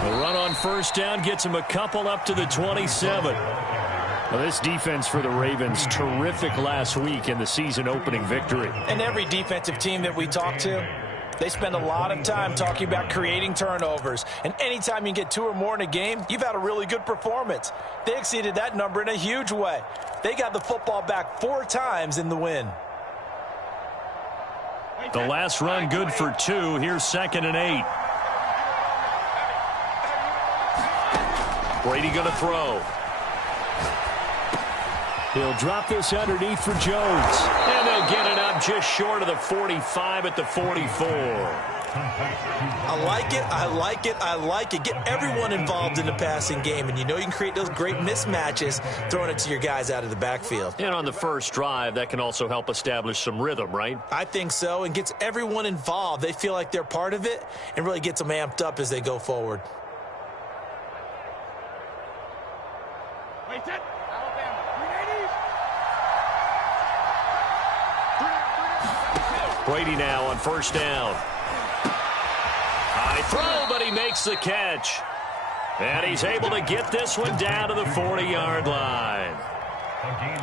A run on first down gets him a couple up to the 27. Well, this defense for the Ravens, terrific last week in the season-opening victory. And every defensive team that we talk to, they spend a lot of time talking about creating turnovers. And anytime you get 2 or more in a game, you've had a really good performance. They exceeded that number in a huge way. They got the football back 4 times in the win. The last run good for 2. Here's 2nd and 8. Brady going to throw. He'll drop this underneath for Jones. And they'll get it up just short of the 45 at the 44. I like it, I like it, I like it. Get everyone involved in the passing game, and you know you can create those great mismatches throwing it to your guys out of the backfield. And on the first drive, that can also help establish some rhythm, right? I think so, and gets everyone involved. They feel like they're part of it and really gets them amped up as they go forward. Brady now on first down. High throw, but he makes the catch. And he's able to get this one down to the 40-yard line.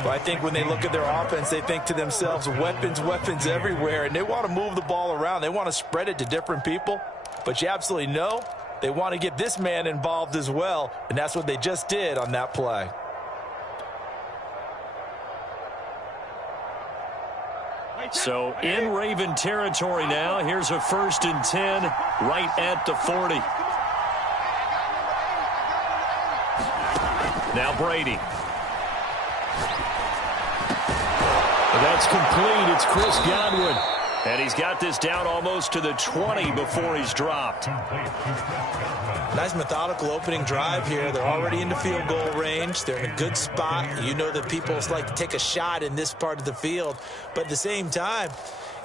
Well, I think when they look at their offense, they think to themselves, weapons, weapons everywhere, and they want to move the ball around. They want to spread it to different people. But you absolutely know they want to get this man involved as well, and that's what they just did on that play. So in Raven territory now. Here's a 1st and 10 right at the 40. Now Brady. That's complete. It's Chris Godwin. And he's got this down almost to the 20 before he's dropped. Nice methodical opening drive here. They're already in the field goal range. They're in a good spot. You know that people like to take a shot in this part of the field. But at the same time,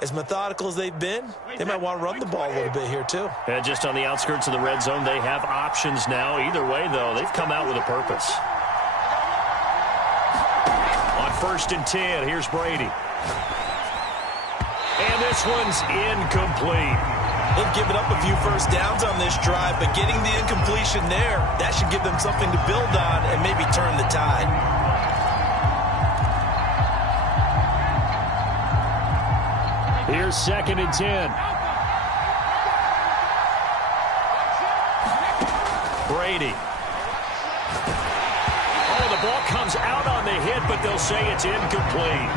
as methodical as they've been, they might want to run the ball a little bit here too. And just on the outskirts of the red zone, they have options now. Either way, though, they've come out with a purpose. On 1st and 10, here's Brady. And this one's incomplete. They've given up a few first downs on this drive, but getting the incompletion there, that should give them something to build on and maybe turn the tide. Here's 2nd and 10. Brady. Oh, the ball comes out on the hit, but they'll say it's incomplete.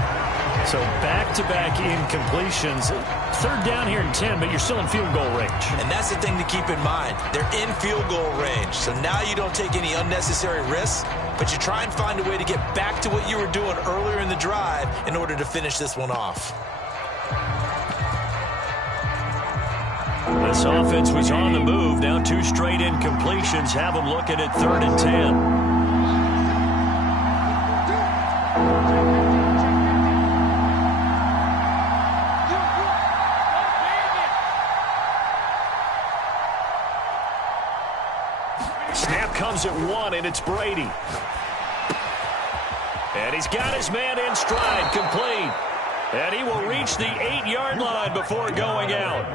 So back-to-back incompletions. 3rd down here and 10, but you're still in field goal range. And that's the thing to keep in mind. They're in field goal range. So now you don't take any unnecessary risks, but you try and find a way to get back to what you were doing earlier in the drive in order to finish this one off. This offense was on the move. Now 2 straight incompletions have them looking at 3rd and 10. Comes at 1, and it's Brady. And he's got his man in stride, complete. And he will reach the 8-yard line before going out.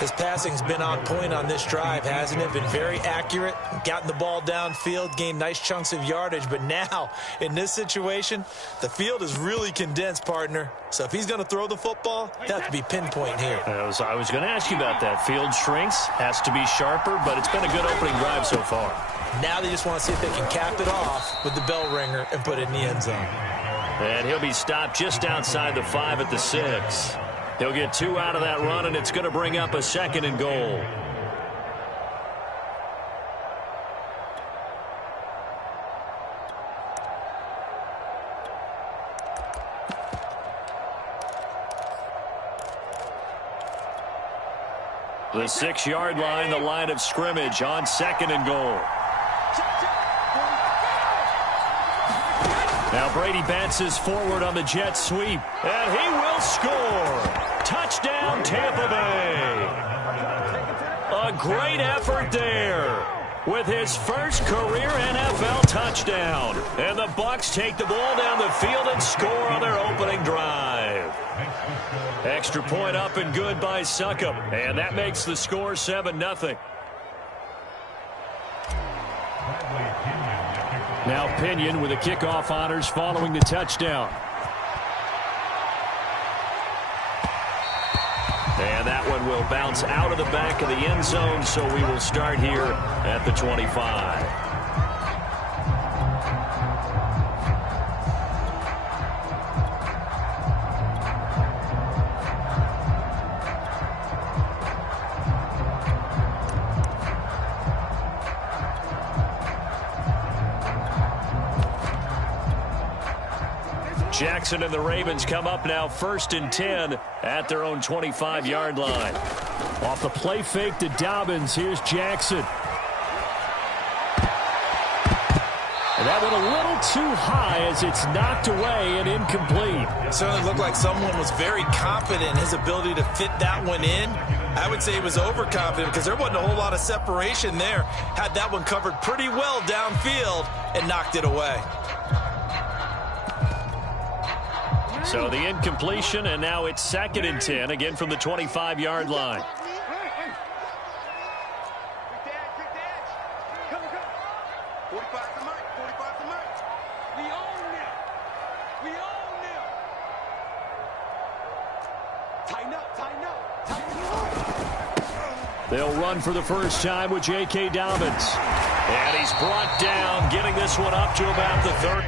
His passing's been on point on this drive, hasn't it? Been very accurate, gotten the ball downfield, gained nice chunks of yardage. But now, in this situation, the field is really condensed, partner. So if he's going to throw the football, that has to be pinpoint here. I was going to ask you about that. Field shrinks, has to be sharper, but it's been a good opening drive so far. Now they just want to see if they can cap it off with the bell ringer and put it in the end zone. And he'll be stopped just outside the 5 at the 6. He'll get 2 out of that run, and it's going to bring up a 2nd and goal. The 6-yard line, the line of scrimmage on 2nd and goal. Now Brady bounces forward on the jet sweep, and he will score. Touchdown, Tampa Bay. A great effort there with his first career NFL touchdown. And the Bucs take the ball down the field and score on their opening drive. Extra point up and good by Succop, and that makes the score 7-0. Now Pinion with the kickoff honors following the touchdown. And that one will bounce out of the back of the end zone, so we will start here at the 25. Jackson and the Ravens come up now 1st and 10 at their own 25-yard line. Off the play fake to Dobbins, here's Jackson. And that went a little too high as it's knocked away and incomplete. It certainly looked like someone was very confident in his ability to fit that one in. I would say he was overconfident because there wasn't a whole lot of separation there. Had that one covered pretty well downfield and knocked it away. So the incompletion, and now it's 2nd and 10, again from the 25-yard line. They'll run for the first time with J.K. Dobbins. And he's brought down, getting this one up to about the 30.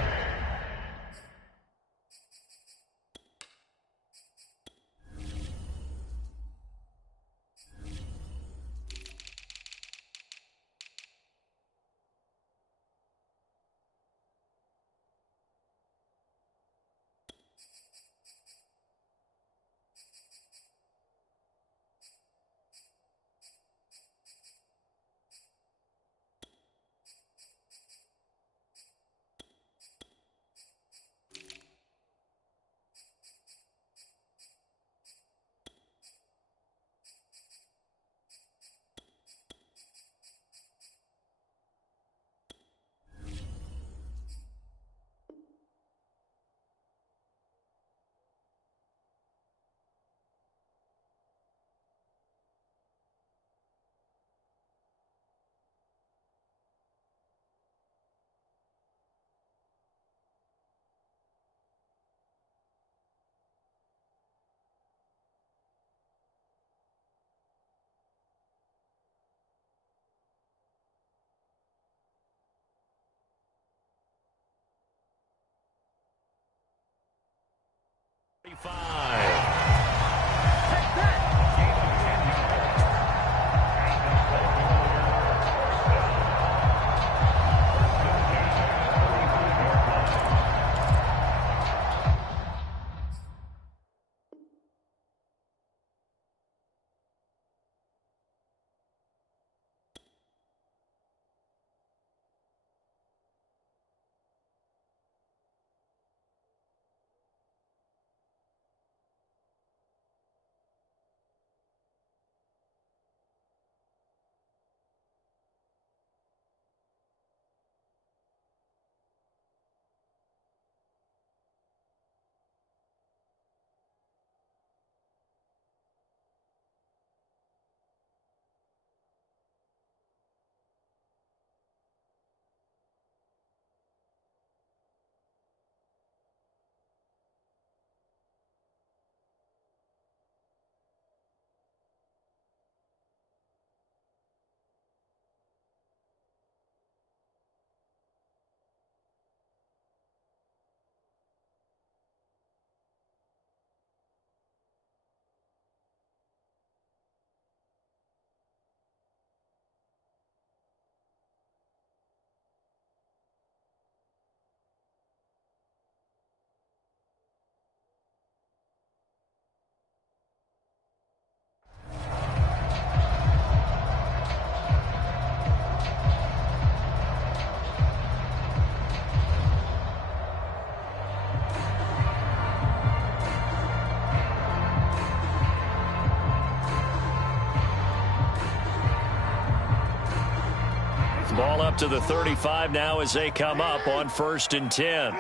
Ball up to the 35 now as they come up on 1st and 10.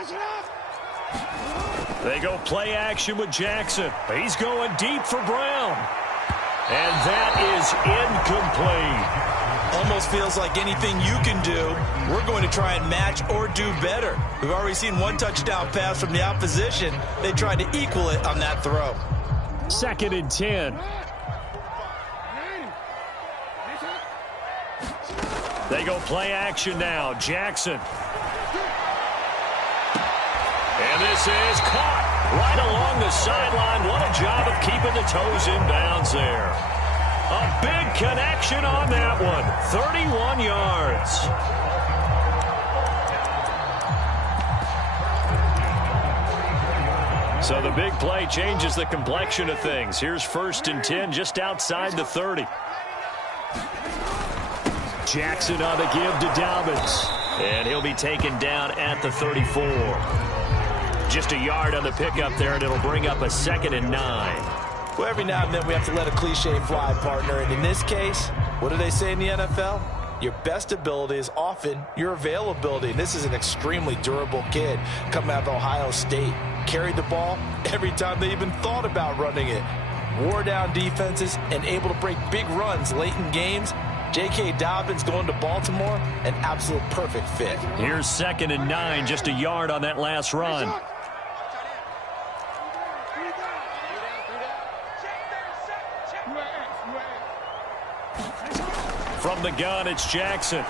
They go play action with Jackson. He's going deep for Brown. And that is incomplete. Almost feels like anything you can do, we're going to try and match or do better. We've already seen one touchdown pass from the opposition. They tried to equal it on that throw. 2nd and 10. They go play action now. Jackson. And this is caught right along the sideline. What a job of keeping the toes in bounds there. A big connection on that one. 31 yards. So the big play changes the complexion of things. Here's 1st and 10 just outside the 30. Jackson on the give to Dobbins. And he'll be taken down at the 34. Just a yard on the pickup there, and it'll bring up a 2nd and 9. Well, every now and then we have to let a cliche fly, partner. And in this case, what do they say in the NFL? Your best ability is often your availability. And this is an extremely durable kid coming out of Ohio State. Carried the ball every time they even thought about running it. Wore down defenses and able to break big runs late in games. J.K. Dobbins going to Baltimore, an absolute perfect fit. Here's 2nd and 9, just a yard on that last run. From the gun, it's Jackson.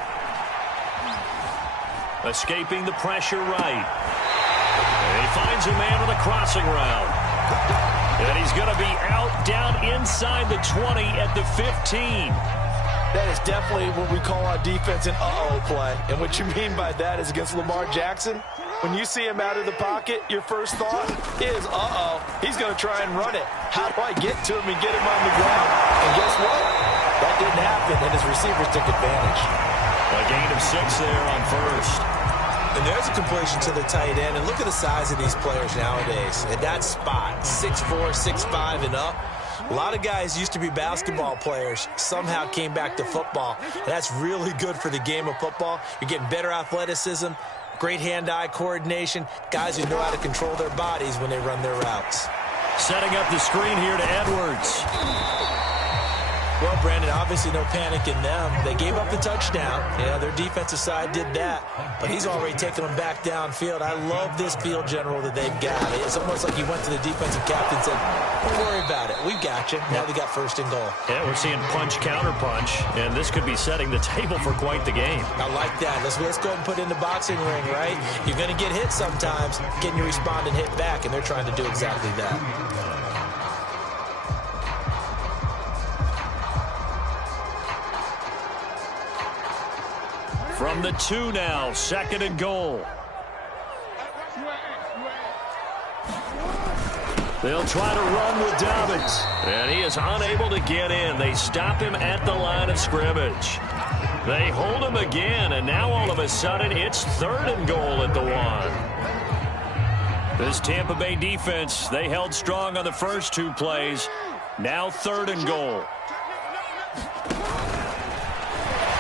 Escaping the pressure right. And he finds a man on the crossing route. And he's going to be out down inside the 20 at the 15. That is definitely what we call on defense an uh-oh play. And what you mean by that is against Lamar Jackson, when you see him out of the pocket, your first thought is, uh-oh, he's going to try and run it. How do I get to him and get him on the ground? And guess what? That didn't happen, and his receivers took advantage. A gain of 6 there on 1st. And there's a completion to the tight end. And look at the size of these players nowadays. At that spot, 6'4", 6'5", and up. A lot of guys used to be basketball players, somehow came back to football. And that's really good for the game of football. You're getting better athleticism, great hand-eye coordination, guys who know how to control their bodies when they run their routes. Setting up the screen here to Edwards. Well, Brandon, obviously no panic in them. They gave up the touchdown. Yeah, their defensive side did that. But he's already taken them back downfield. I love this field general that they've got. It's almost like he went to the defensive captain and said, don't worry about it. We've got you. Now they got 1st and goal. Yeah, we're seeing punch, counter punch. And this could be setting the table for quite the game. I like that. Let's go ahead and put it in the boxing ring, right? You're going to get hit sometimes. Can you respond and hit back? And they're trying to do exactly that. From the 2 now, 2nd and goal. They'll try to run with Dobbins. And he is unable to get in. They stop him at the line of scrimmage. They hold him again, and now all of a sudden it's 3rd and goal at the 1. This Tampa Bay defense, they held strong on the first 2 plays. Now 3rd and goal.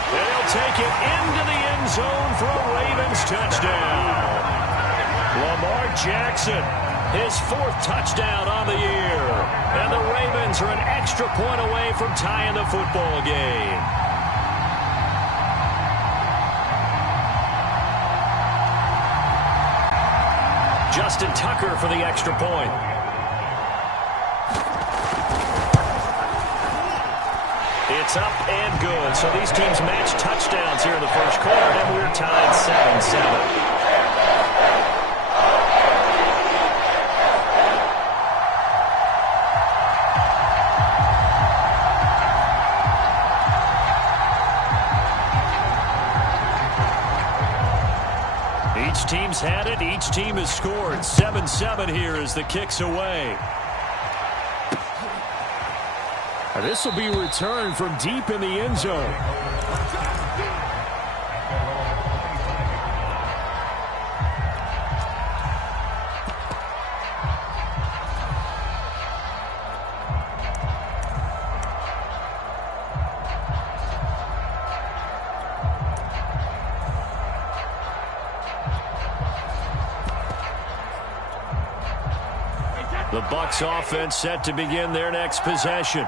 They'll take it into the end zone for a Ravens touchdown. Lamar Jackson, his 4th touchdown on the year. And the Ravens are an extra point away from tying the football game. Justin Tucker for the extra point. It's up and good. So these teams match touchdowns here in the first quarter, and we're tied 7-7. Each team's had it. Each team has scored. 7-7 here as the kick's away. This will be returned from deep in the end zone. The Bucs offense set to begin their next possession.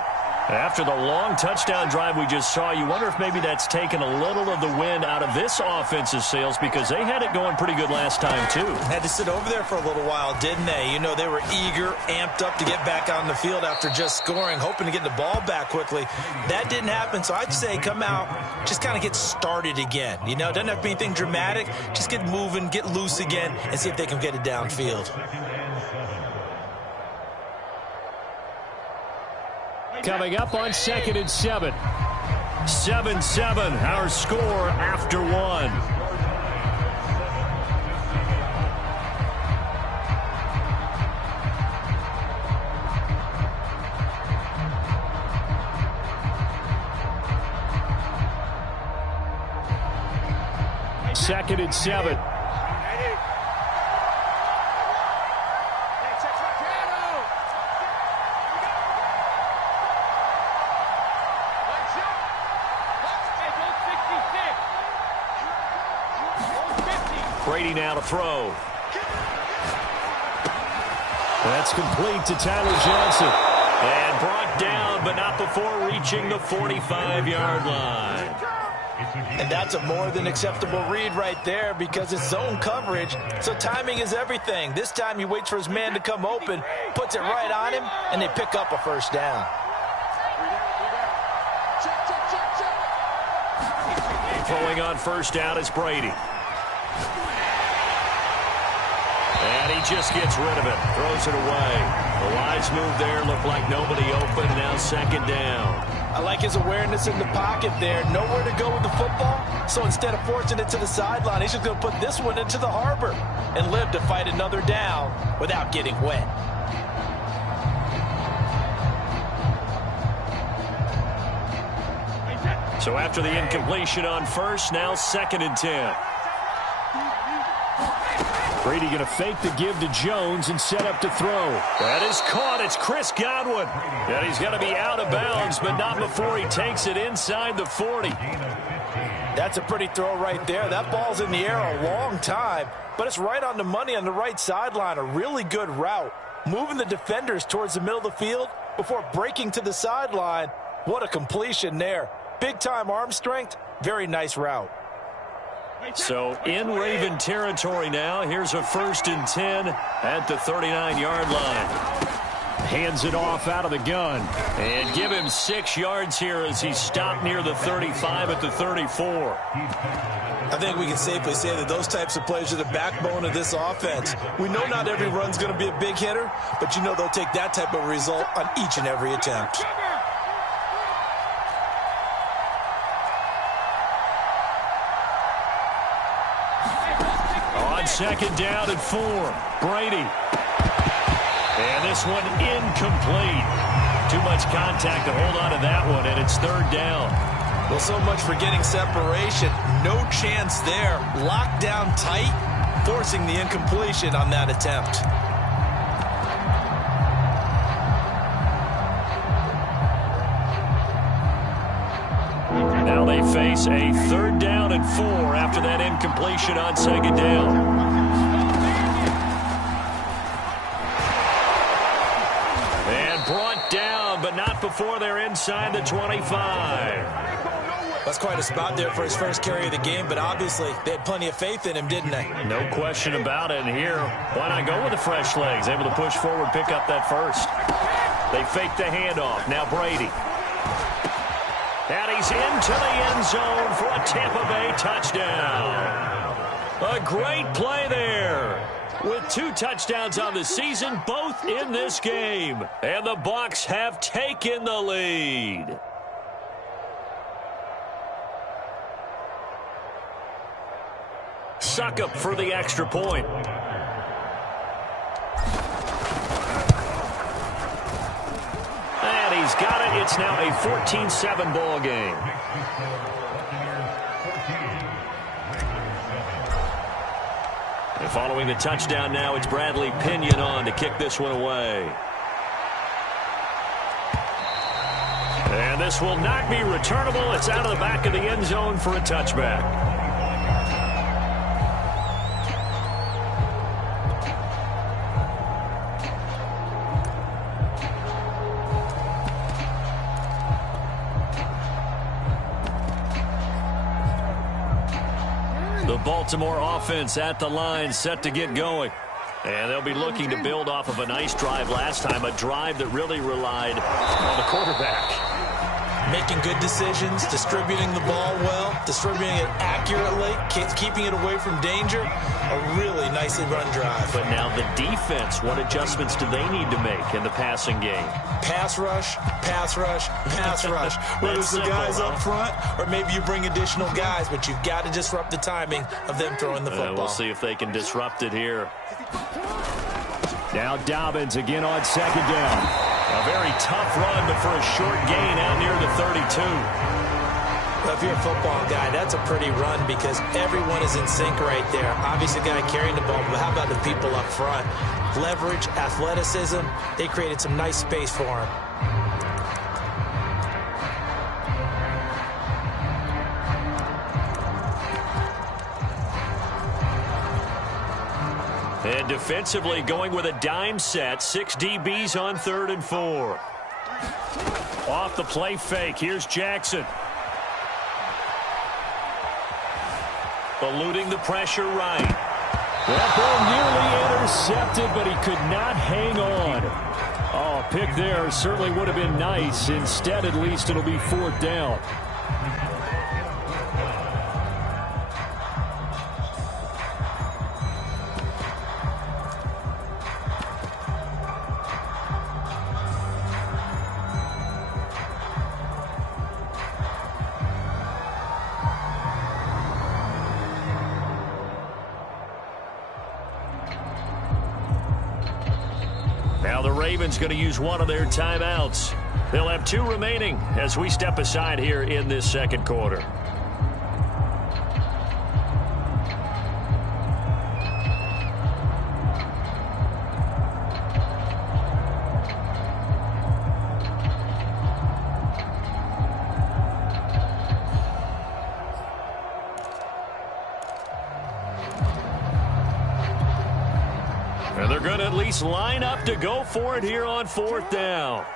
After the long touchdown drive we just saw, you wonder if maybe that's taken a little of the wind out of this offensive sails, because they had it going pretty good last time too. Had to sit over there for a little while, didn't they? You know, they were eager, amped up to get back out on the field after just scoring, hoping to get the ball back quickly. That didn't happen, so I'd say come out, just kind of get started again. You know, doesn't have to be anything dramatic. Just get moving, get loose again, and see if they can get it downfield. Coming up on 2nd and 7. 7-7, our score after 1. Second and 7. Brady now to throw. That's complete to Tyler Johnson. And brought down, but not before reaching the 45-yard line. And that's a more than acceptable read right there, because it's zone coverage, so timing is everything. This time he waits for his man to come open, puts it right on him, and they pick up a first down. Throwing on first down is Brady. And he just gets rid of it, throws it away. The wise move there, looked like nobody open, now second down. I like his awareness in the pocket there. Nowhere to go with the football, so instead of forcing it to the sideline, he's just going to put this one into the harbor and live to fight another down without getting wet. So after the incompletion on first, now 2nd and 10. Brady going to fake the give to Jones and set up to throw. That is caught. It's Chris Godwin. And he's going to be out of bounds, but not before he takes it inside the 40. That's a pretty throw right there. That ball's in the air a long time, but it's right on the money on the right sideline. A really good route. Moving the defenders towards the middle of the field before breaking to the sideline. What a completion there. Big-time arm strength. Very nice route. So in Raven territory now. Here's a 1st and 10 at the 39-yard line. Hands it off out of the gun. And give him 6 yards here as he stopped near the 35 at the 34. I think we can safely say that those types of plays are the backbone of this offense. We know not every run's going to be a big hitter, but you know they'll take that type of result on each and every attempt. On 2nd down and 4, Brady. And this one incomplete. Too much contact to hold on to that one, and it's 3rd down. Well, so much for getting separation. No chance there. Locked down tight, forcing the incompletion on that attempt. Now they face a 3rd down and 4 after that incompletion on 2nd down. And brought down, but not before they're inside the 25. That's quite a spot there for his first carry of the game, but obviously they had plenty of faith in him, didn't they? No question about it. And here, why not go with the fresh legs? Able to push forward, pick up that first. They fake the handoff. Now Brady. And he's into the end zone for a Tampa Bay touchdown. A great play there. With 2 touchdowns on the season, both in this game. And the Bucs have taken the lead. Suckup for the extra point. And he's got it. It's now a 14-7 ball game. And following the touchdown now, it's Bradley Pinion on to kick this one away. And this will not be returnable. It's out of the back of the end zone for a touchback. The Baltimore offense at the line, set to get going. And they'll be looking to build off of a nice drive last time, a drive that really relied on the quarterback. Making good decisions, distributing the ball well, distributing it accurately, keeping it away from danger. A really nicely run drive. But now the defense, what adjustments do they need to make in the passing game? Pass rush, pass rush, pass rush. Whether it's the guys up front or maybe you bring additional guys, but you've got to disrupt the timing of them throwing the football. We'll see if they can disrupt it here. Now Dobbins again on second down. A very tough run, but for a short gain out near the 32. Well, if you're a football guy, that's a pretty run because everyone is in sync right there. Obviously, the guy carrying the ball, but how about the people up front? Leverage, athleticism, they created some nice space for him. And defensively going with a dime set. 6 DBs on 3rd and 4. Off the play fake. Here's Jackson. Eluding the pressure right. That ball nearly intercepted, but he could not hang on. Oh, a pick there certainly would have been nice. Instead, at least, it'll be 4th down. Now the Ravens going to use one of their timeouts. They'll have 2 remaining as we step aside here in this second quarter. And they're going to at least line up to go for it here on 4th down.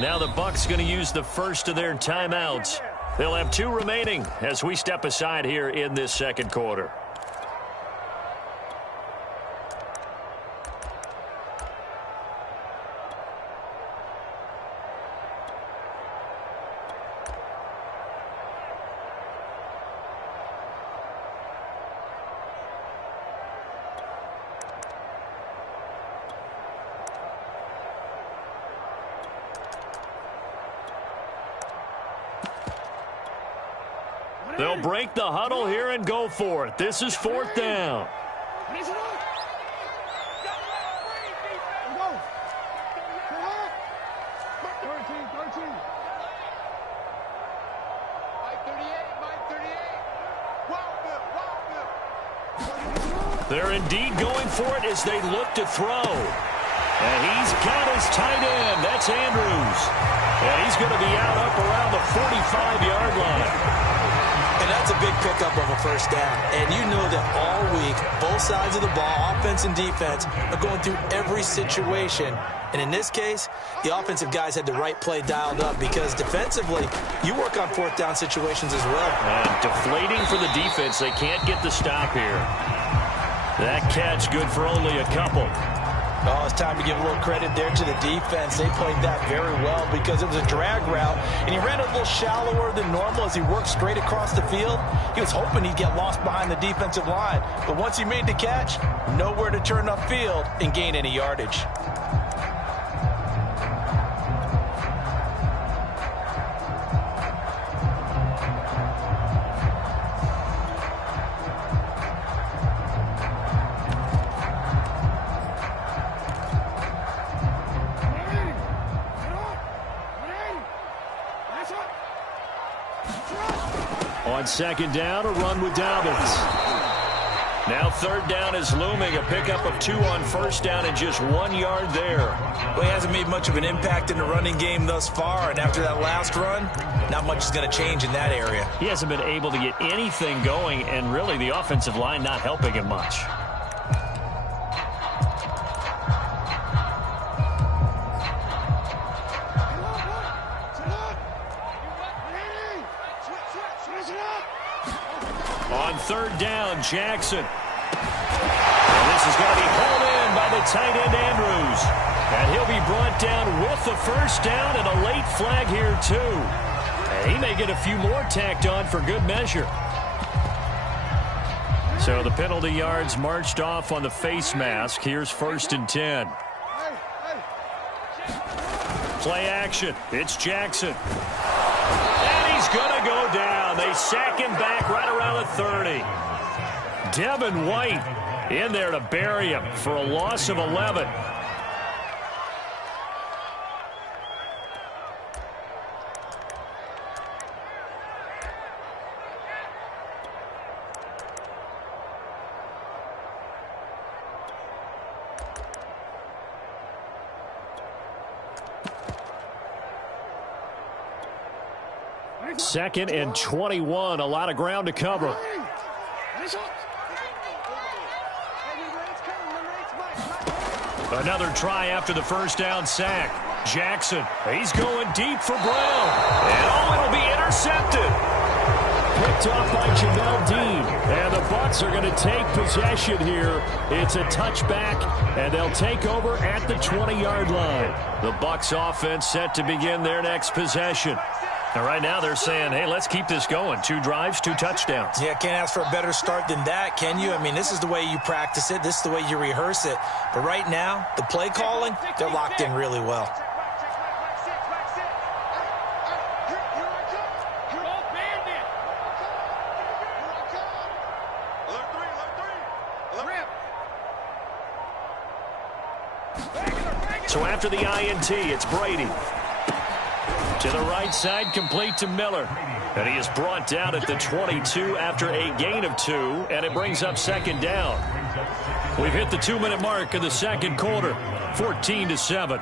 Now the Bucs going to use the first of their timeouts. They'll have 2 remaining as we step aside here in this second quarter. They'll break the huddle here and go for it. This is 4th down. They're indeed going for it as they look to throw. And he's got his tight end. That's Andrews. And he's going to be out up around the 45-yard line. And that's a big pickup of a first down. And you know that all week, both sides of the ball, offense and defense, are going through every situation. And in this case, the offensive guys had the right play dialed up because defensively, you work on 4th down situations as well. And deflating for the defense. They can't get the stop here. That catch good for only a couple. Oh, it's time to give a little credit there to the defense. They played that very well because it was a drag route, and he ran a little shallower than normal as he worked straight across the field. He was hoping he'd get lost behind the defensive line, but once he made the catch, nowhere to turn upfield and gain any yardage. On second down, a run with Dobbins. Now 3rd down is looming. A pickup of 2 on 1st down and just 1 yard there. Well, he hasn't made much of an impact in the running game thus far, and after that last run, not much is going to change in that area. He hasn't been able to get anything going, and really the offensive line not helping him much. third down. Jackson. And this is going to be hauled in by the tight end, Andrews. And he'll be brought down with the first down and a late flag here, too. And he may get a few more tacked on for good measure. So the penalty yards marched off on the face mask. Here's 1st and 10. Play action. It's Jackson. And he's going to go down. They sack him back right around the 30. Devin White in there to bury him for a loss of 11. Second and 21. A lot of ground to cover. Another try after the first down sack. Jackson, he's going deep for Brown. And it'll be intercepted. Picked off by Jamel Dean. And the Bucs are going to take possession here. It's a touchback, and they'll take over at the 20-yard line. The Bucs offense set to begin their next possession. And right now they're saying, hey, let's keep this going. 2 drives, 2 touchdowns. Yeah, can't ask for a better start than that, can you? I mean, this is the way you practice it. This is the way you rehearse it. But right now, the play calling, they're locked in really well. So after the INT, it's Brady. To the right side, complete to Miller. And he is brought down at the 22 after a gain of 2, and it brings up 2nd down. We've hit the 2-minute mark of the second quarter, 14-7.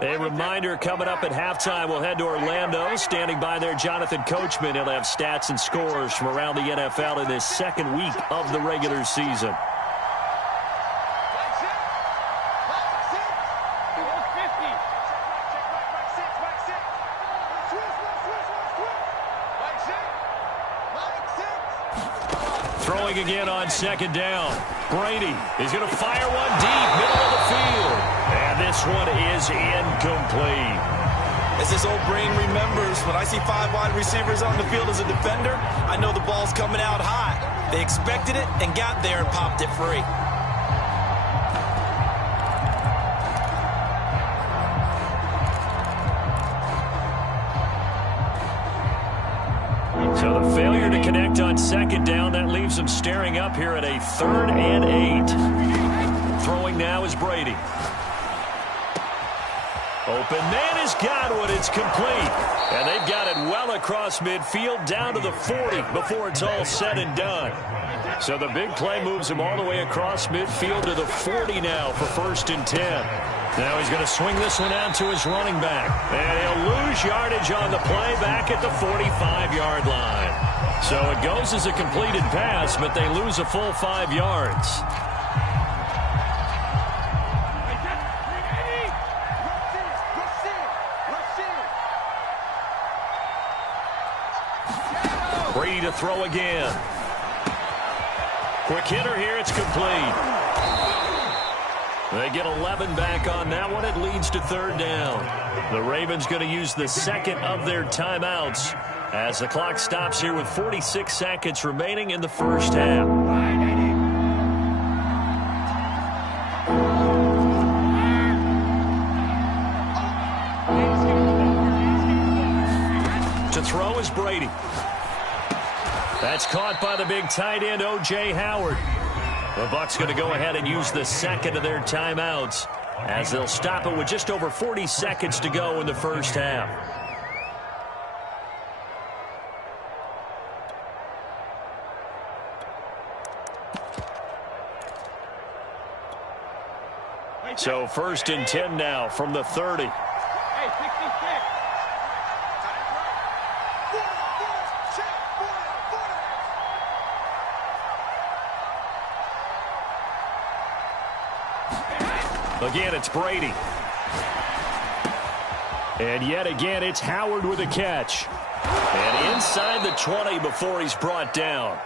A reminder coming up at halftime, we'll head to Orlando. Standing by there, Jonathan Coachman. He'll have stats and scores from around the NFL in this second week of the regular season. Throwing again on 2nd down. Brady is going to fire one deep, middle of the field. And this one is incomplete. As his old brain remembers, when I see 5 wide receivers on the field as a defender, I know the ball's coming out high. They expected it and got there and popped it free. So the failure to connect on 2nd down, that leaves them staring up here at a 3rd and 8. Throwing now is Brady. Open man has got one. It's complete. And they've got it well across midfield down to the 40 before it's all said and done. So the big play moves him all the way across midfield to the 40 now for 1st and 10. Now he's going to swing this one out to his running back. And he'll lose yardage on the play back at the 45-yard line. So it goes as a completed pass, but they lose a full 5 yards. Brady to throw again. Quick hitter here. It's complete. They get 11 back on that one. It leads to 3rd down. The Ravens going to use the 2nd of their timeouts as the clock stops here with 46 seconds remaining in the first half. To throw is Brady. That's caught by the big tight end, O.J. Howard. The Bucs going to go ahead and use the 2nd of their timeouts as they'll stop it with just over 40 seconds to go in the first half. So 1st and 10 now from the 30. Again, it's Brady. And yet again, it's Howard with a catch. And inside the 20 before he's brought down.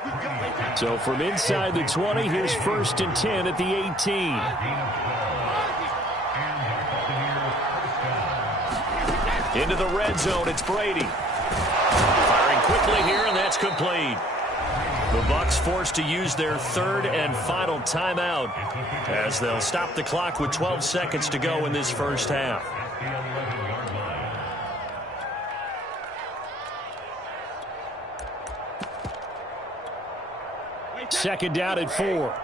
So from inside the 20, here's 1st and 10 at the 18. Into the red zone, it's Brady. Firing quickly here, and that's complete. The Bucs forced to use their 3rd and final timeout as they'll stop the clock with 12 seconds to go in this first half. Second down at 4.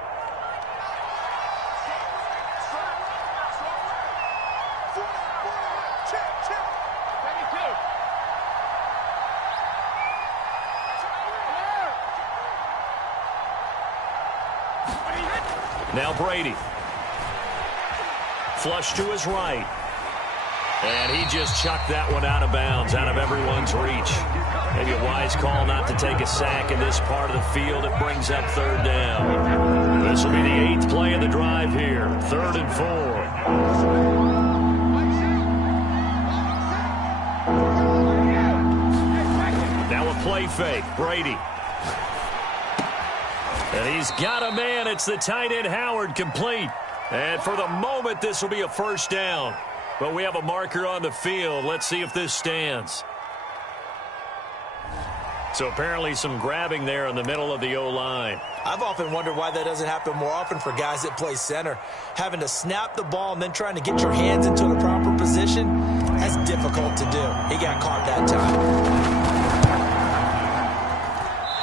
Now Brady. Flush to his right. And he just chucked that one out of bounds, out of everyone's reach. Maybe a wise call not to take a sack in this part of the field. It brings up 3rd down. This will be the 8th play of the drive here. 3rd and 4. Now a play fake. Brady. And he's got a man. It's the tight end Howard, complete. And for the moment, this will be a 1st down. But we have a marker on the field. Let's see if this stands. So apparently some grabbing there in the middle of the O-line. I've often wondered why that doesn't happen more often for guys that play center. Having to snap the ball and then trying to get your hands into the proper position, that's difficult to do. He got caught that time.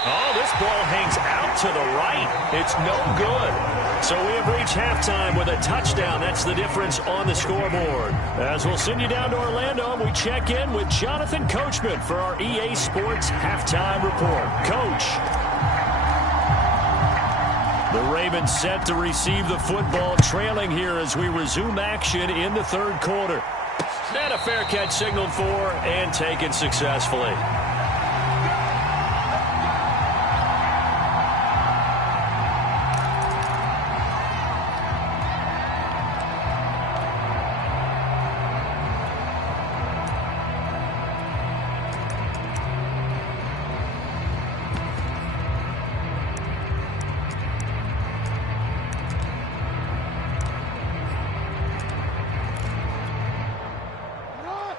Oh, this ball hangs out to the right. It's no good. So we have reached halftime with a touchdown. That's the difference on the scoreboard. As we'll send you down to Orlando, we check in with Jonathan Coachman for our EA Sports Halftime Report. Coach. The Ravens set to receive the football, trailing here as we resume action in the 3rd quarter. And a fair catch signaled for and taken successfully.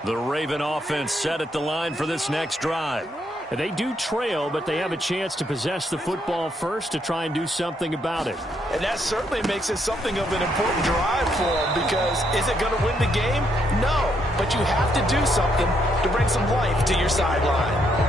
The Raven offense set at the line for this next drive. They do trail, but they have a chance to possess the football first to try and do something about it. And that certainly makes it something of an important drive for them, because is it going to win the game? No, but you have to do something to bring some life to your sideline.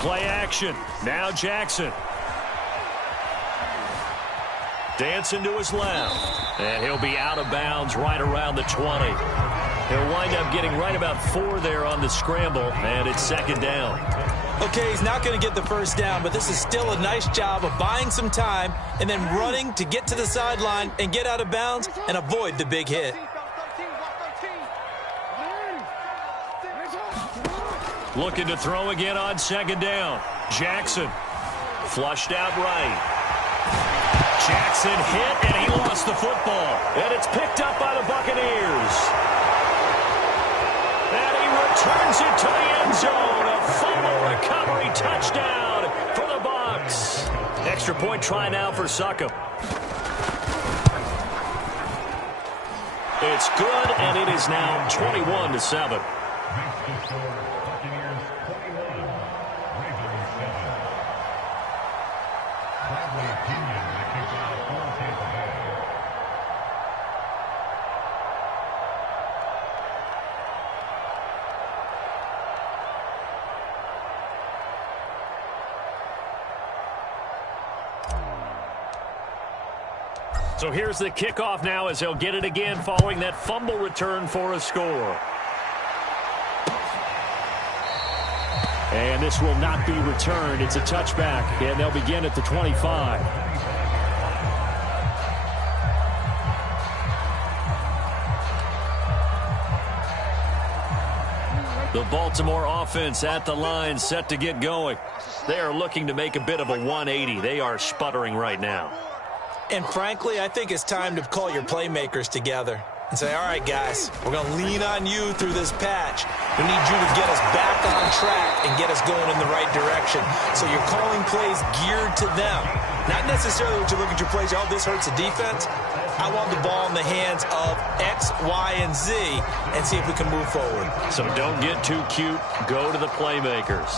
Play action. Now Jackson. Dancing to his left. And he'll be out of bounds right around the 20. He'll wind up getting right about 4 there on the scramble, and it's 2nd down. Okay, he's not going to get the 1st down, but this is still a nice job of buying some time and then running to get to the sideline and get out of bounds and avoid the big hit. Looking to throw again on 2nd down. Jackson flushed out right. Jackson hit, and he lost the football. And it's picked up by the Buccaneers. And he returns it to the end zone. A fumble recovery touchdown for the Bucs. Extra point try now for Succop. It's good, and it is now 21-7. So here's the kickoff now as he'll get it again following that fumble return for a score. And this will not be returned. It's a touchback, and they'll begin at the 25. The Baltimore offense at the line, set to get going. They are looking to make a bit of a 180. They are sputtering right now. And frankly, I think it's time to call your playmakers together and say, all right, guys, we're going to lean on you through this patch. We need you to get us back on track and get us going in the right direction. So you're calling plays geared to them. Not necessarily what you look at your plays, oh, this hurts the defense. I want the ball in the hands of X, Y, and Z and see if we can move forward. So don't get too cute. Go to the playmakers.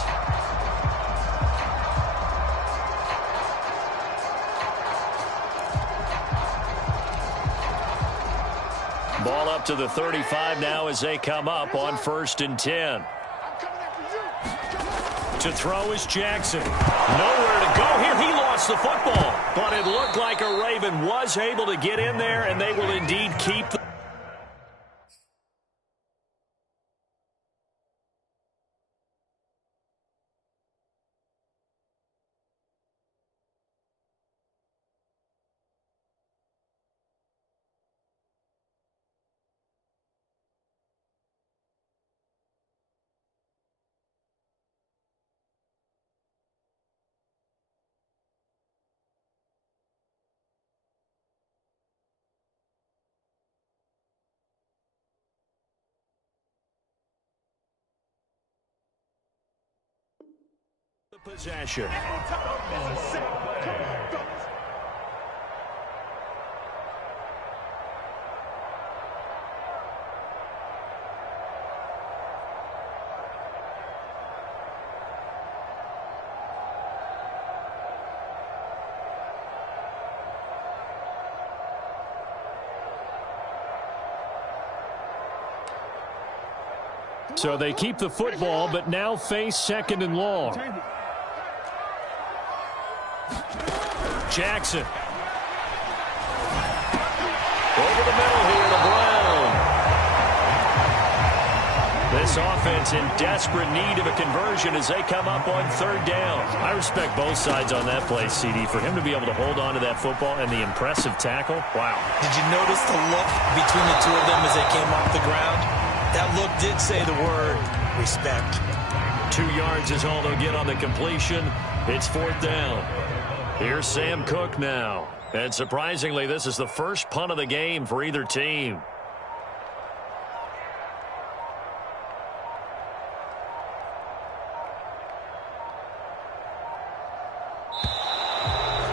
Ball up to the 35 now as they come up on 1st and 10. To throw is Jackson. Nowhere to go here. He lost the football. But it looked like a Raven was able to get in there, and they will indeed keep the possession. So they keep the football, but now face 2nd and long. Jackson. Over the middle here to Brown. This offense in desperate need of a conversion as they come up on 3rd down. I respect both sides on that play, CD. For him to be able to hold on to that football and the impressive tackle, wow. Did you notice the look between the two of them as they came off the ground? That look did say the word respect. 2 yards is all they'll get on the completion. It's 4th down. Here's Sam Cook now. And surprisingly, this is the first punt of the game for either team.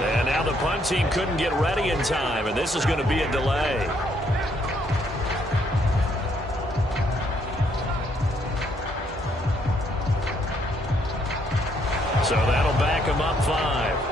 And now the punt team couldn't get ready in time, and this is going to be a delay. So that'll back him up 5.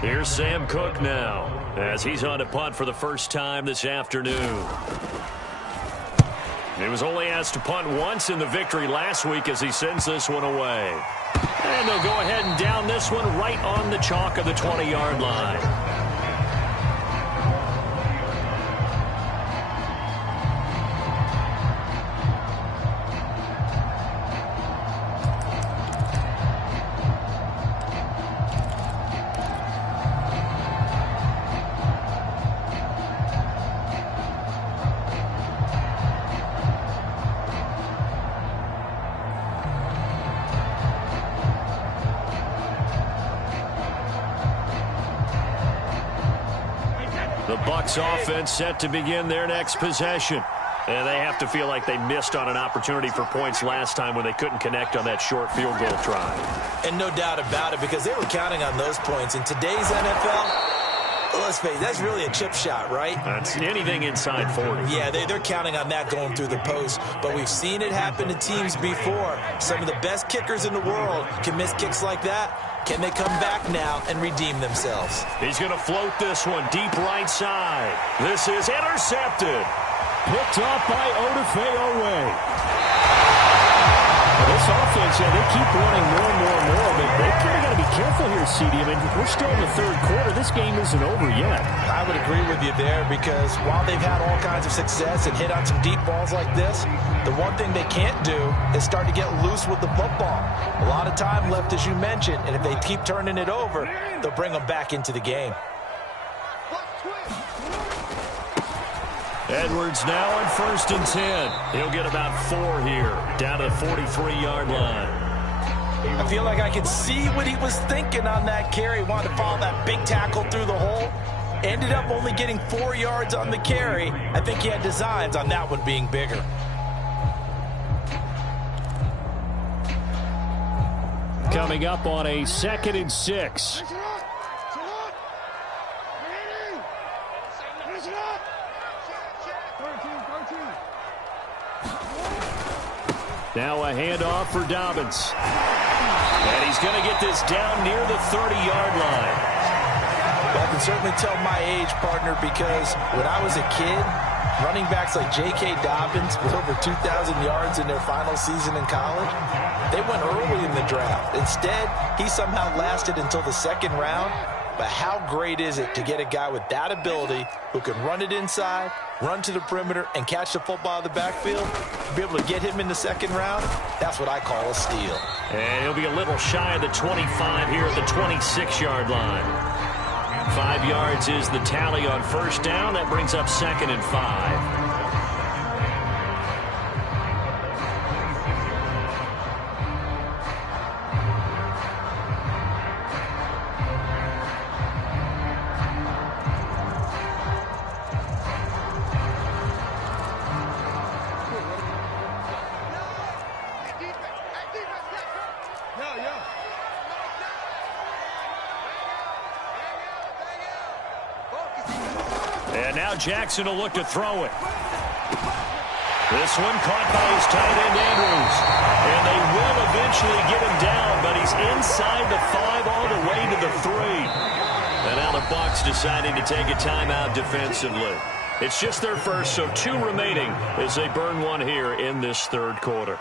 Here's Sam Cook now as he's on to punt for the first time this afternoon. He was only asked to punt once in the victory last week as he sends this one away. And they'll go ahead and down this one right on the chalk of the 20-yard line. The Bucs offense set to begin their next possession. And they have to feel like they missed on an opportunity for points last time when they couldn't connect on that short field goal try. And no doubt about it, because they were counting on those points. In today's NFL, let's face it, that's really a chip shot, right? That's anything inside 40. Yeah, they're counting on that going through the post. But we've seen it happen to teams before. Some of the best kickers in the world can miss kicks like that. Can they come back now and redeem themselves? He's going to float this one deep right side. This is intercepted. Picked off by Odafe Owe. This offense, they keep running more and more and more, but they kind of got to be careful here, CD. I mean, we're still in the third quarter. This game isn't over yet. I would agree with you there because while they've had all kinds of success and hit on some deep balls like this, the one thing they can't do is start to get loose with the football. A lot of time left, as you mentioned, and if they keep turning it over, they'll bring them back into the game. Edwards now on 1st and 10. He'll get about 4 here, down to the 43-yard line. I feel like I could see what he was thinking on that carry. Wanted to follow that big tackle through the hole. Ended up only getting 4 yards on the carry. I think he had designs on that one being bigger. Coming up on a 2nd and 6. Now a handoff for Dobbins. And he's going to get this down near the 30-yard line. Well, I can certainly tell my age, partner, because when I was a kid, running backs like J.K. Dobbins with over 2,000 yards in their final season in college, they went early in the draft. Instead, he somehow lasted until the 2nd round. But how great is it to get a guy with that ability who can run it inside, run to the perimeter, and catch the football in the backfield? Be able to get him in the 2nd round, that's what I call a steal. And he'll be a little shy of the 25 here at the 26-yard line. 5 yards is the tally on 1st down. That brings up 2nd and 5. And now Jackson will look to throw it. This one caught by his tight end, Andrews. And they will eventually get him down, but he's inside the 5 all the way to the 3. And now the Bucs deciding to take a timeout defensively. It's just their first, so 2 remaining as they burn one here in this 3rd quarter.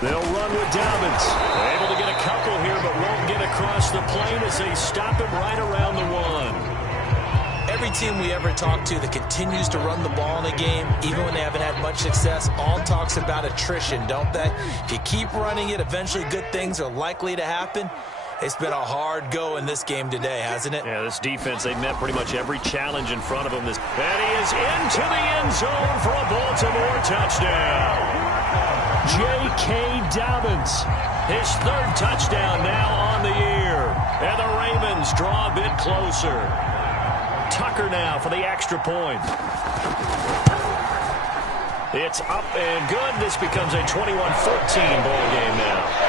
They'll run with Dobbins. Able to get a couple here, but won't get across the plane as they stop him right around the 1. Every team we ever talk to that continues to run the ball in a game, even when they haven't had much success, all talks about attrition, don't they? If you keep running it, eventually good things are likely to happen. It's been a hard go in this game today, hasn't it? Yeah, this defense, they've met pretty much every challenge in front of them. And he is into the end zone for a Baltimore touchdown. J.K. Dobbins, his 3rd touchdown now on the year. And the Ravens draw a bit closer. Tucker now for the extra point. It's up and good. This becomes a 21-14 ball game now.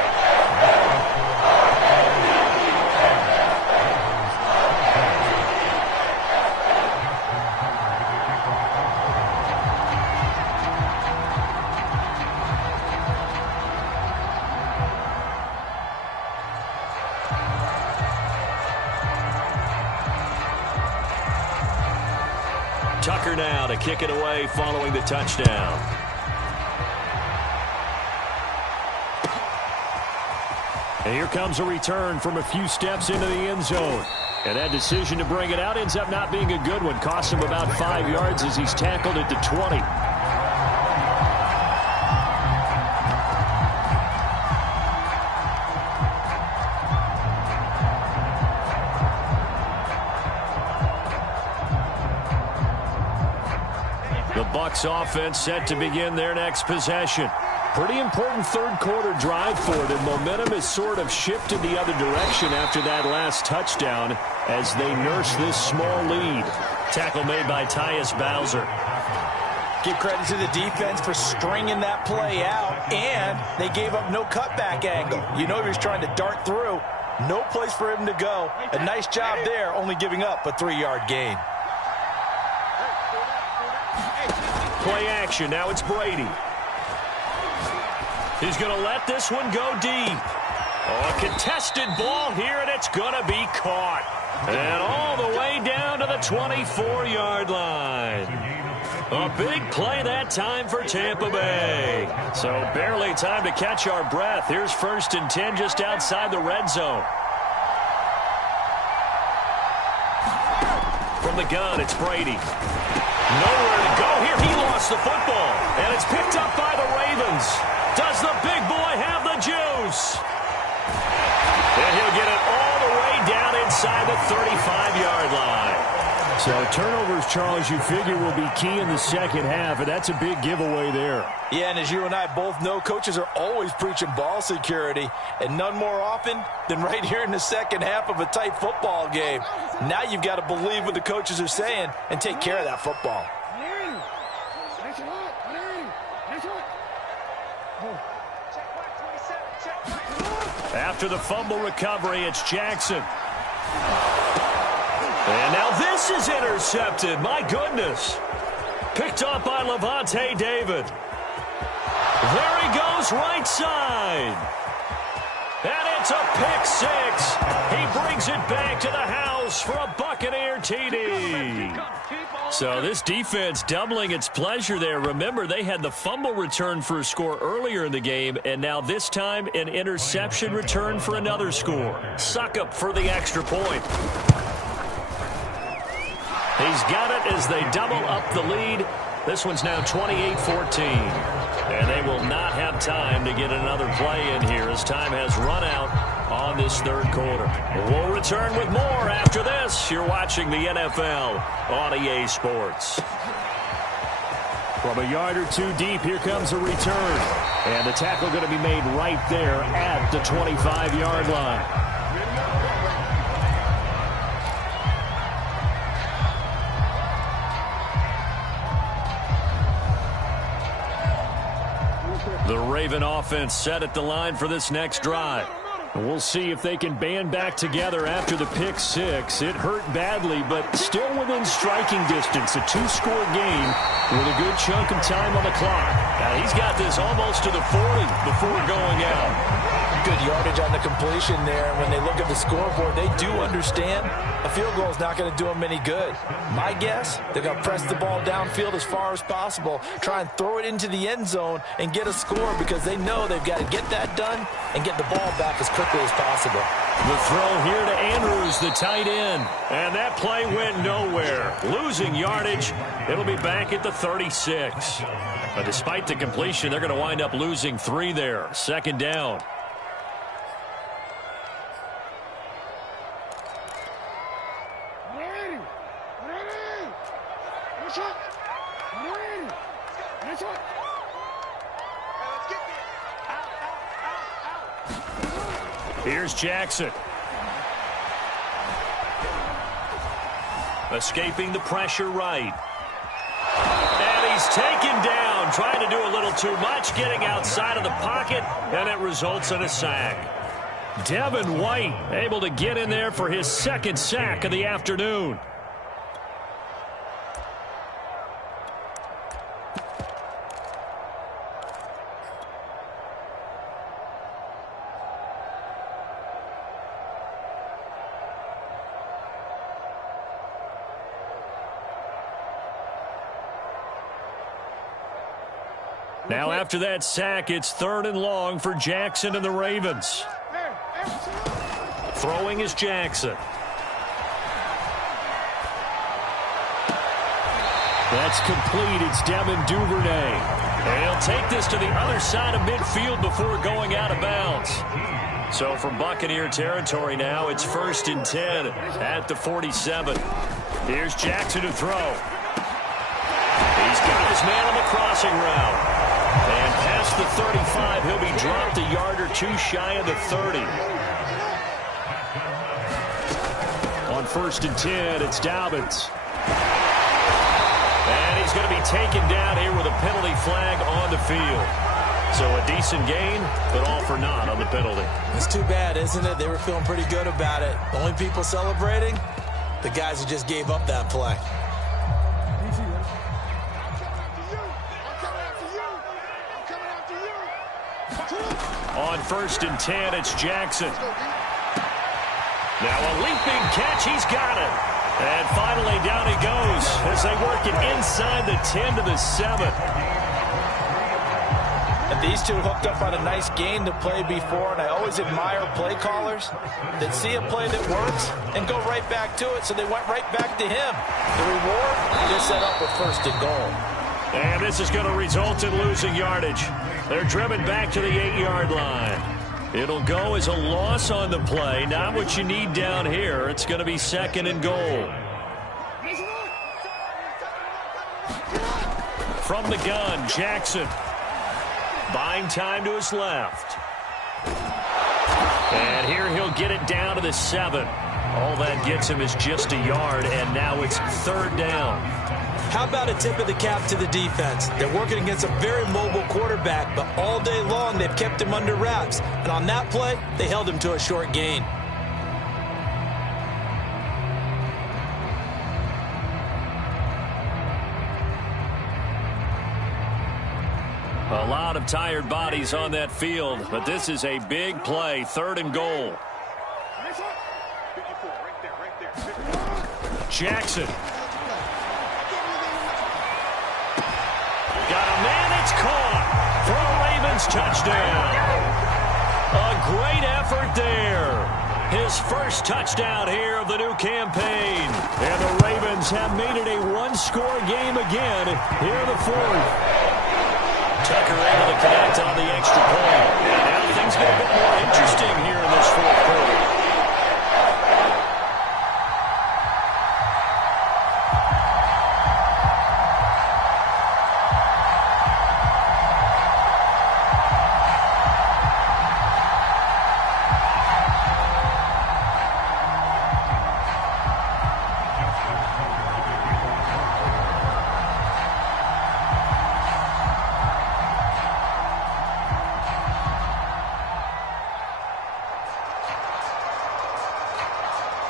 Tucker now to kick it away following the touchdown. And here comes a return from a few steps into the end zone. And that decision to bring it out ends up not being a good one. Cost him about 5 yards as he's tackled at the 20. The Bucs offense set to begin their next possession. Pretty important 3rd quarter drive for them. Momentum has sort of shifted the other direction after that last touchdown as they nurse this small lead. Tackle made by Tyus Bowser. Give credit to the defense for stringing that play out, and they gave up no cutback angle. You know he was trying to dart through. No place for him to go. A nice job there, only giving up a 3-yard gain. Play action. Now it's Brady. He's going to let this one go deep. Oh, a contested ball here, and it's going to be caught. And all the way down to the 24-yard line. A big play that time for Tampa Bay. So barely time to catch our breath. Here's 1st and 10 just outside the red zone. From the gun, it's Brady. Nowhere to go here. He lost the football. And it's picked up by the Ravens. Does the big boy have the juice? And he'll get it all the way down inside the 35-yard line. So turnovers, Charles, you figure will be key in the second half, and that's a big giveaway there. Yeah, and as you and I both know, coaches are always preaching ball security, and none more often than right here in the second half of a tight football game. Now you've got to believe what the coaches are saying and take care of that football. After the fumble recovery, it's Jackson. And now this is intercepted. My goodness. Picked up by Levante David. There he goes, right side. And it's a pick six. He brings it back to the house for a Buccaneer TD. So this defense doubling its pleasure there. Remember, they had the fumble return for a score earlier in the game, and now this time an interception return for another score. Suck up for the extra point. He's got it as they double up the lead. This one's now 28-14. And they will not have time to get another play in here as time has run out on this third quarter. We'll return with more after this. You're watching the NFL on EA Sports. From a yard or two deep, here comes a return. And the tackle going to be made right there at the 25-yard line. The Raven offense set at the line for this next drive. We'll see if they can band back together after the pick six. It hurt badly, but still within striking distance. A 2-score game with a good chunk of time on the clock. Now he's got this almost to the 40 before going out. Good yardage on the completion there. When they look at the scoreboard, they do understand a field goal is not going to do them any good. My guess, they're going to press the ball downfield as far as possible, try and throw it into the end zone and get a score because they know they've got to get that done and get the ball back as quickly as possible. The throw here to Andrews, the tight end. And that play went nowhere. Losing yardage. It'll be back at the 36. But despite the completion, they're going to wind up losing 3 there. Second down. Here's Jackson. Escaping the pressure right. And he's taken down, trying to do a little too much, getting outside of the pocket, and it results in a sack. Devin White able to get in there for his second sack of the afternoon. Now after that sack, it's 3rd and long for Jackson and the Ravens. Throwing is Jackson. That's complete. It's Devin Duvernay. And he'll take this to the other side of midfield before going out of bounds. So from Buccaneer territory now, it's 1st and 10 at the 47. Here's Jackson to throw. He's got his man on the crossing route. And past the 35, he'll be dropped a yard or 2 shy of the 30. On 1st and 10, it's Dobbins. And he's going to be taken down here with a penalty flag on the field. So a decent gain, but all for naught on the penalty. It's too bad, isn't it? They were feeling pretty good about it. The only people celebrating, the guys who just gave up that play. On 1st and 10, it's Jackson. Now a leaping catch, he's got it. And finally down he goes as they work it inside the 10 to the 7. And these two hooked up on a nice gain to play before, and I always admire play callers that see a play that works and go right back to it, so they went right back to him. The reward, they're set up with 1st and goal. And this is going to result in losing yardage. They're driven back to the 8-yard line. It'll go as a loss on the play. Not what you need down here. It's going to be 2nd and goal. From the gun, Jackson. Buying time to his left. And here he'll get it down to the 7. All that gets him is just a yard, and now it's 3rd down. How about a tip of the cap to the defense? They're working against a very mobile quarterback, but all day long they've kept him under wraps. And on that play, they held him to a short gain. A lot of tired bodies on that field, but this is a big play, 3rd and goal. Jackson. Got a man, it's caught for a Ravens touchdown. A great effort there. His first touchdown here of the new campaign. And the Ravens have made it a one-score game again here in the 4th. Tucker able to connect on the extra point. And now things get a bit more interesting here in this 4th quarter.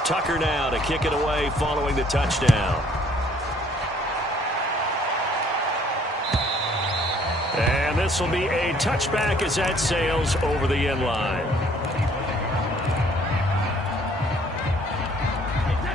Tucker now to kick it away following the touchdown. And this will be a touchback as that sails over the end line.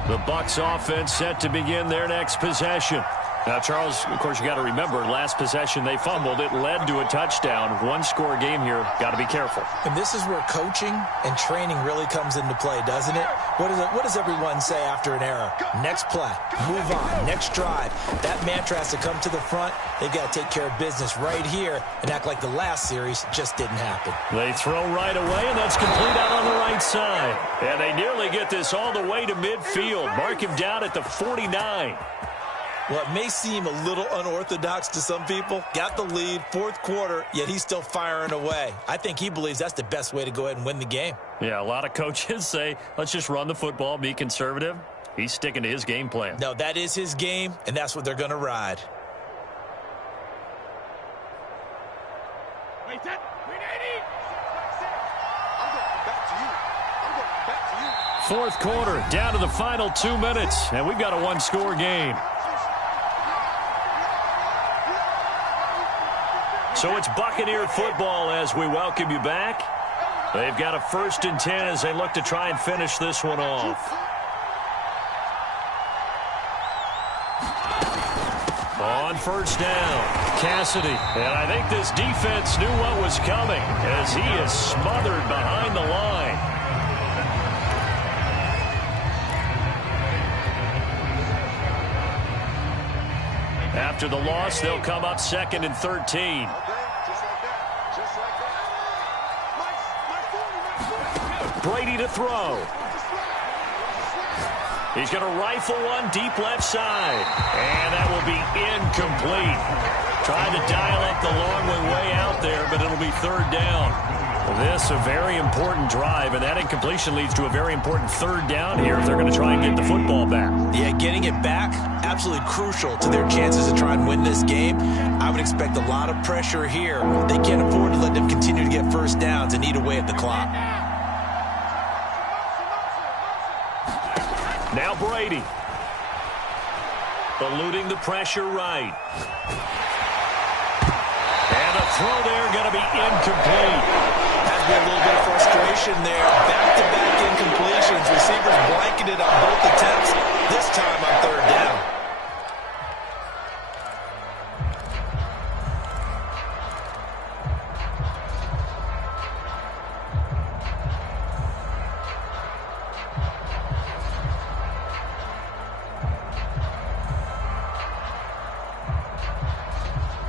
The Bucs offense set to begin their next possession. Now, Charles, of course, you got to remember, last possession they fumbled. It led to a touchdown. One-score game here. Got to be careful. And this is where coaching and training really comes into play, doesn't it? What does everyone say after an error? Next play, move on, next drive. That mantra has to come to the front. They've got to take care of business right here and act like the last series just didn't happen. They throw right away, and that's complete out on the right side. And they nearly get this all the way to midfield. Mark him down at the 49. Well, it may seem a little unorthodox to some people. Got the lead, 4th quarter, yet he's still firing away. I think he believes that's the best way to go ahead and win the game. Yeah, a lot of coaches say, let's just run the football, be conservative. He's sticking to his game plan. No, that is his game, and that's what they're going to ride. Wait, that 4th quarter, down to the final 2 minutes, and we've got a one-score game. So it's Buccaneer football as we welcome you back. They've got a 1st and 10 as they look to try and finish this one off. On 1st down, Cassidy. And I think this defense knew what was coming as he is smothered behind the line. After the loss, they'll come up 2nd and 13. Brady to throw. He's going to rifle one deep left side. And that will be incomplete. Trying to dial up the long way out there, but it'll be third down. This a very important drive, and that incompletion leads to a very important third down here if they're going to try and get the football back. Yeah, getting it back, absolutely crucial to their chances to try and win this game. I would expect a lot of pressure here. They can't afford to let them continue to get first downs and eat away at the clock. Now Brady. Eluding the pressure right. And a throw there going to be incomplete. Has been a little bit of frustration there. Back-to-back incompletions. Receivers blanketed on both attempts. This time on third down.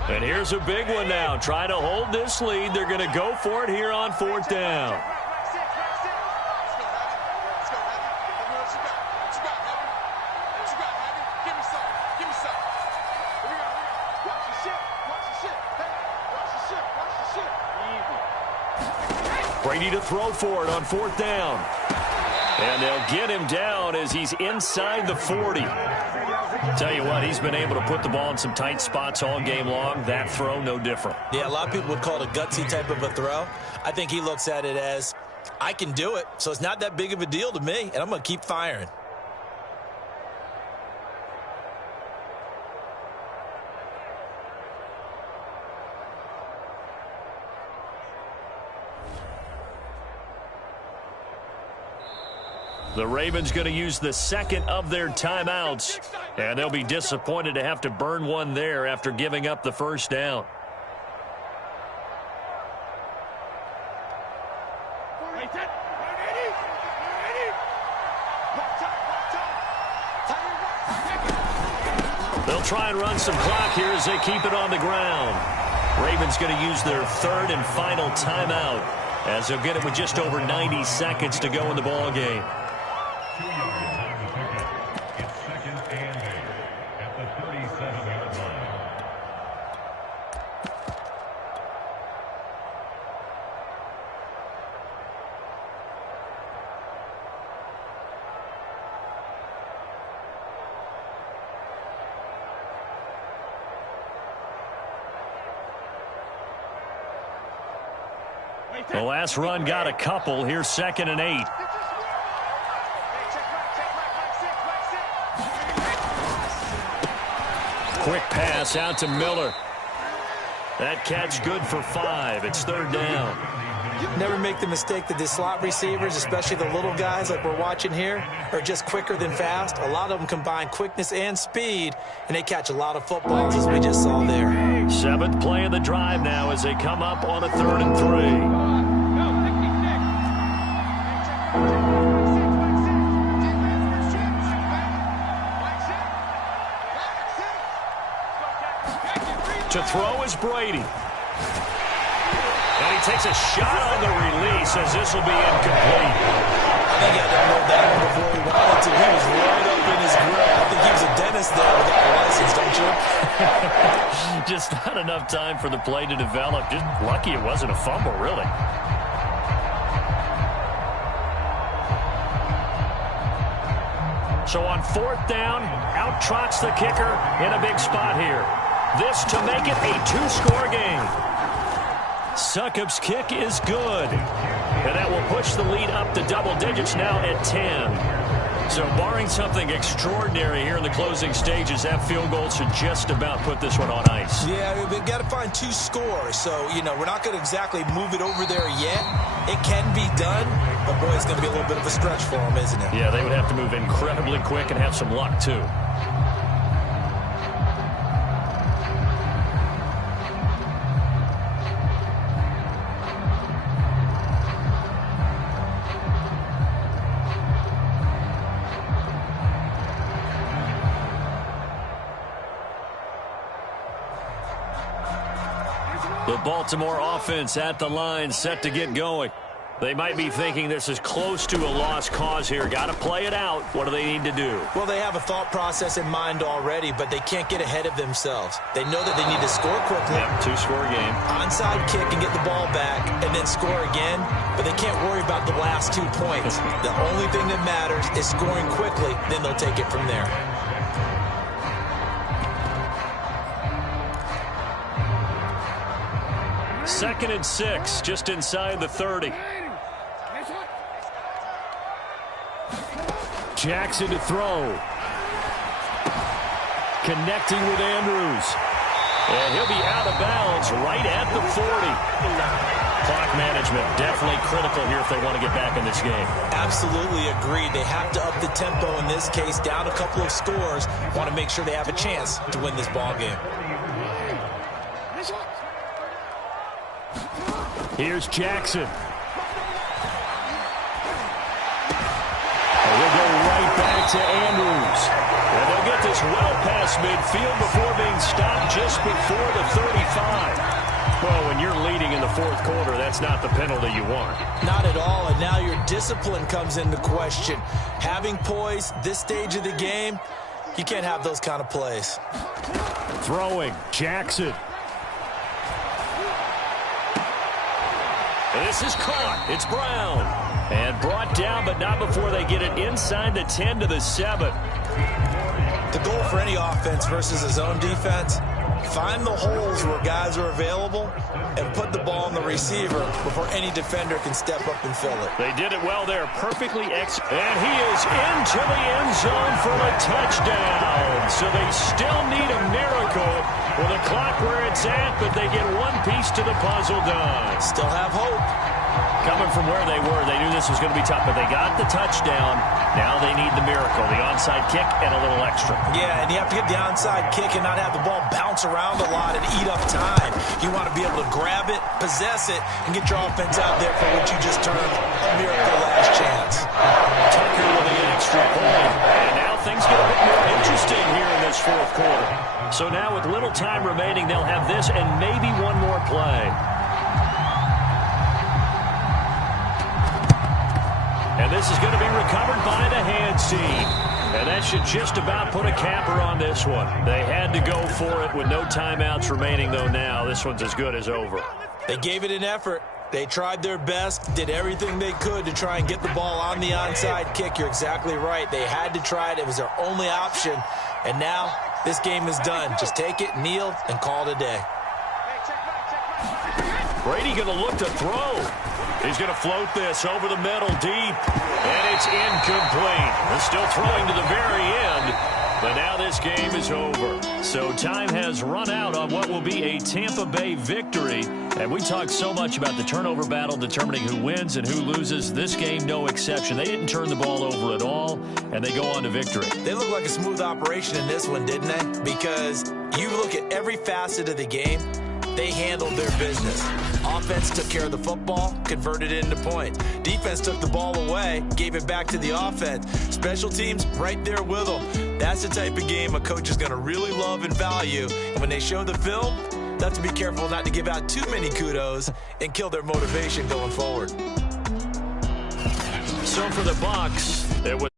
And here's a big one now. Trying to hold this lead. They're going to go for it here on fourth down. Brady to throw for it on fourth down. And they'll get him down as he's inside the 40. Tell you what, he's been able to put the ball in some tight spots all game long. That throw, no different. Yeah, a lot of people would call it a gutsy type of a throw. I think he looks at it as, I can do it, so it's not that big of a deal to me, and I'm going to keep firing. The Ravens going to use the second of their timeouts, and they'll be disappointed to have to burn one there after giving up the first down. They'll try and run some clock here as they keep it on the ground. Ravens going to use their third and final timeout as they'll get it with just over 90 seconds to go in the ball game. The last run got a couple. Here's 2nd and 8. Quick pass out to Miller. That catch good for 5. It's third down. Never make the mistake that the slot receivers, especially the little guys like we're watching here, are just quicker than fast. A lot of them combine quickness and speed, and they catch a lot of footballs, as we just saw there. 7th play of the drive now as they come up on a 3rd and 3. To throw is Brady. And he takes a shot on the release as this will be incomplete. I think he had to unload that one before he wanted to. He was right up in his grill. I think he was a dentist there without a license, don't you? Just not enough time for the play to develop. Just lucky it wasn't a fumble, really. So on 4th down, out trots the kicker in a big spot here. This to make it a 2-score game. Succop's kick is good. And that will push the lead up to double digits now at 10. So barring something extraordinary here in the closing stages, that field goal should just about put this one on ice. Yeah, we've got to find 2 scores. So, you know, we're not going to exactly move it over there yet. It can be done, but boy, it's going to be a little bit of a stretch for them, isn't it? Yeah, they would have to move incredibly quick and have some luck, too. The Baltimore offense at the line, set to get going. They might be thinking this is close to a lost cause here. Got to play it out. What do they need to do? Well, they have a thought process in mind already, but they can't get ahead of themselves. They know that they need to score quickly. Yep, two-score game. Onside kick and get the ball back and then score again, but they can't worry about the last 2 points. The only thing that matters is scoring quickly, then they'll take it from there. Second and 6, just inside the 30. Jackson to throw. Connecting with Andrews. And he'll be out of bounds right at the 40. Clock management definitely critical here if they want to get back in this game. Absolutely agreed. They have to up the tempo in this case, down a couple of scores. Want to make sure they have a chance to win this ball game. Here's Jackson. And we'll go right back to Andrews. And they'll get this well past midfield before being stopped just before the 35. Well, when you're leading in the fourth quarter, that's not the penalty you want. Not at all, and now your discipline comes into question. Having poise this stage of the game, you can't have those kind of plays. Throwing, Jackson. This is caught. It's Brown. And brought down, but not before they get it inside the 10 to the 7. The goal for any offense versus a zone defense, find the holes where guys are available and put the ball on the receiver before any defender can step up and fill it. They did it well there. Perfectly and he is into the end zone for a touchdown. So they still need a miracle with the clock where it's at, but they get one piece to the puzzle done. Still have hope. Coming from where they were, they knew this was going to be tough, but they got the touchdown. Now they need the miracle, the onside kick and a little extra. Yeah, and you have to get the onside kick and not have the ball bounce around a lot and eat up time. You want to be able to grab it, possess it, and get your offense out there for what you just termed a miracle last chance. Tucker with the extra point. And now things get a bit more interesting here in this fourth quarter. So now with little time remaining, they'll have this and maybe one more play. And this is going to be recovered by the hands team. And that should just about put a capper on this one. They had to go for it with no timeouts remaining, though now. This one's as good as over. They gave it an effort. They tried their best, did everything they could to try and get the ball on the onside kick. You're exactly right. They had to try it. It was their only option. And now this game is done. Just take it, kneel, and call it a day. Brady going to look to throw. He's going to float this over the middle deep. And it's incomplete. They're still throwing to the very end. But now this game is over. So time has run out on what will be a Tampa Bay victory. And we talked so much about the turnover battle determining who wins and who loses. This game, no exception. They didn't turn the ball over at all, and they go on to victory. They look like a smooth operation in this one, didn't they? Because you look at every facet of the game, they handled their business. Offense took care of the football, converted it into points. Defense took the ball away, gave it back to the offense. Special teams right there with them. That's the type of game a coach is going to really love and value. And when they show the film, they have to be careful not to give out too many kudos and kill their motivation going forward. So for the Bucs, it was